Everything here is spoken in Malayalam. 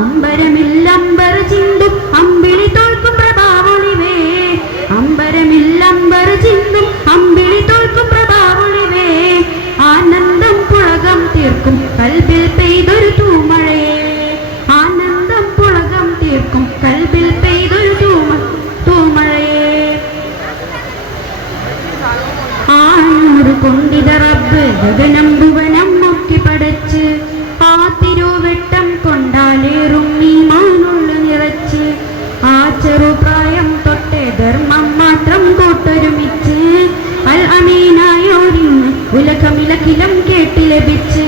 അമ്പരമില്ലമ്പർ ചിന്തും അമ്പിളി തോൽക്കും പ്രഭാവൊളിവേ, അമ്പരമില്ലമ്പർ ചിന്തും അമ്പിളി തോൽക്കും പ്രഭാവൊളിവേ, ആനന്ദം പുളകം തീർക്കും കൽബിൽ പെയ്തൊരു തൂമഴയേ, ആനന്ദം പുളകം തീർക്കും കൽബിൽ പെയ്തൊരു തൂമഴയേ. ആണൂറ് കൊണ്ടിത റബ്ബ് ഗഗനം ഭുവനം മുക്കി പടച്ച്, ആ തിരുവെട്ടം കൊണ്ടാലേറും ഈമാനുള്ള നിറച്ച്, ആ ചെറുപ്രായം തൊട്ടേ ധർമ്മം മാത്രം കൂട്ടൊരുമിച്ച്, അൽ അമീനായോരിന്ന് ഉലകമിലകിലം കേട്ട് ലഭിച്ച്,